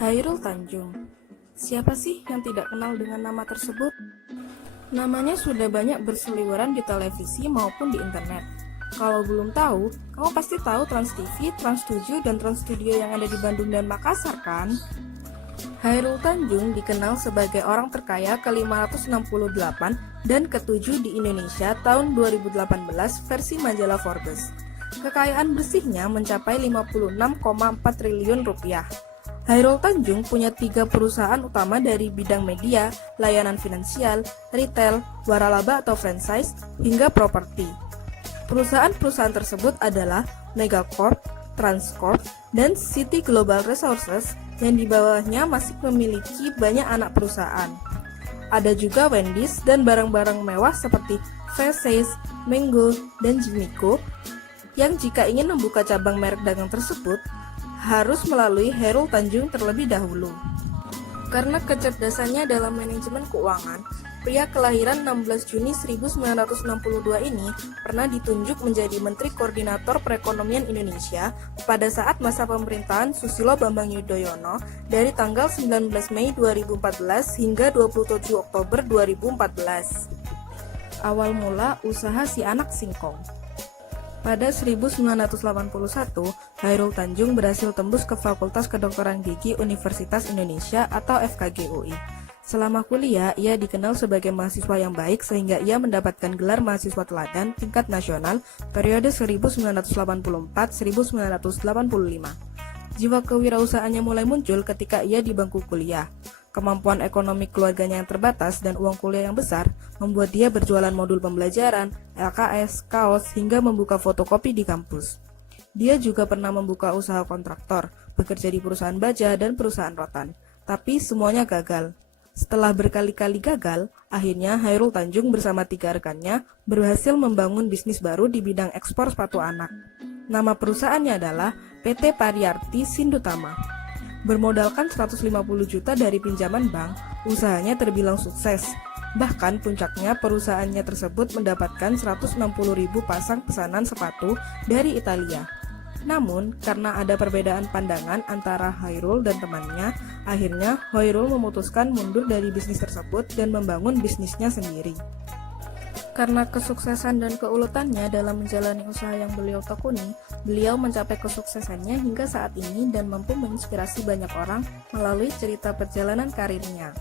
Hairul Tanjung. Siapa sih yang tidak kenal dengan nama tersebut? Namanya sudah banyak berseliweran di televisi maupun di internet. Kalau belum tahu, kamu pasti tahu Trans TV, Trans 7, dan Trans Studio yang ada di Bandung dan Makassar kan? Hairul Tanjung dikenal sebagai orang terkaya ke-568 dan ke-7 di Indonesia tahun 2018 versi majalah Forbes. Kekayaan bersihnya mencapai 56,4 triliun rupiah. Hairul Tanjung punya 3 perusahaan utama dari bidang media, layanan finansial, retail, waralaba atau franchise, hingga properti. Perusahaan-perusahaan tersebut adalah Megacorp, Transcorp, dan City Global Resources yang di bawahnya masih memiliki banyak anak perusahaan. Ada juga Wendy's dan barang-barang mewah seperti Versace, Mango, dan Jimiko yang jika ingin membuka cabang merek dagang tersebut, harus melalui Hairul Tanjung terlebih dahulu. Karena kecerdasannya dalam manajemen keuangan, pria kelahiran 16 Juni 1962 ini pernah ditunjuk menjadi Menteri Koordinator Perekonomian Indonesia pada saat masa pemerintahan Susilo Bambang Yudhoyono dari tanggal 19 Mei 2014 hingga 27 Oktober 2014. Awal mula usaha si anak singkong. Pada 1981, Hairul Tanjung berhasil tembus ke Fakultas Kedokteran Gigi Universitas Indonesia atau FKG UI. Selama kuliah, ia dikenal sebagai mahasiswa yang baik sehingga ia mendapatkan gelar mahasiswa teladan tingkat nasional periode 1984-1985. Jiwa kewirausahaannya mulai muncul ketika ia di bangku kuliah. Kemampuan ekonomi keluarganya yang terbatas dan uang kuliah yang besar membuat dia berjualan modul pembelajaran, LKS, kaos, hingga membuka fotokopi di kampus. Dia juga pernah membuka usaha kontraktor, bekerja di perusahaan baja dan perusahaan rotan, tapi semuanya gagal. Setelah berkali-kali gagal, akhirnya Hairul Tanjung bersama 3 rekannya berhasil membangun bisnis baru di bidang ekspor sepatu anak. Nama perusahaannya adalah PT Pariarti Sindutama. Bermodalkan 150 juta dari pinjaman bank, usahanya terbilang sukses. Bahkan puncaknya perusahaannya tersebut mendapatkan 160.000 pasang pesanan sepatu dari Italia. Namun, karena ada perbedaan pandangan antara Hairul dan temannya, akhirnya Hairul memutuskan mundur dari bisnis tersebut dan membangun bisnisnya sendiri. Karena kesuksesan dan keuletannya dalam menjalani usaha yang beliau tekuni, beliau mencapai kesuksesannya hingga saat ini dan mampu menginspirasi banyak orang melalui cerita perjalanan karirnya.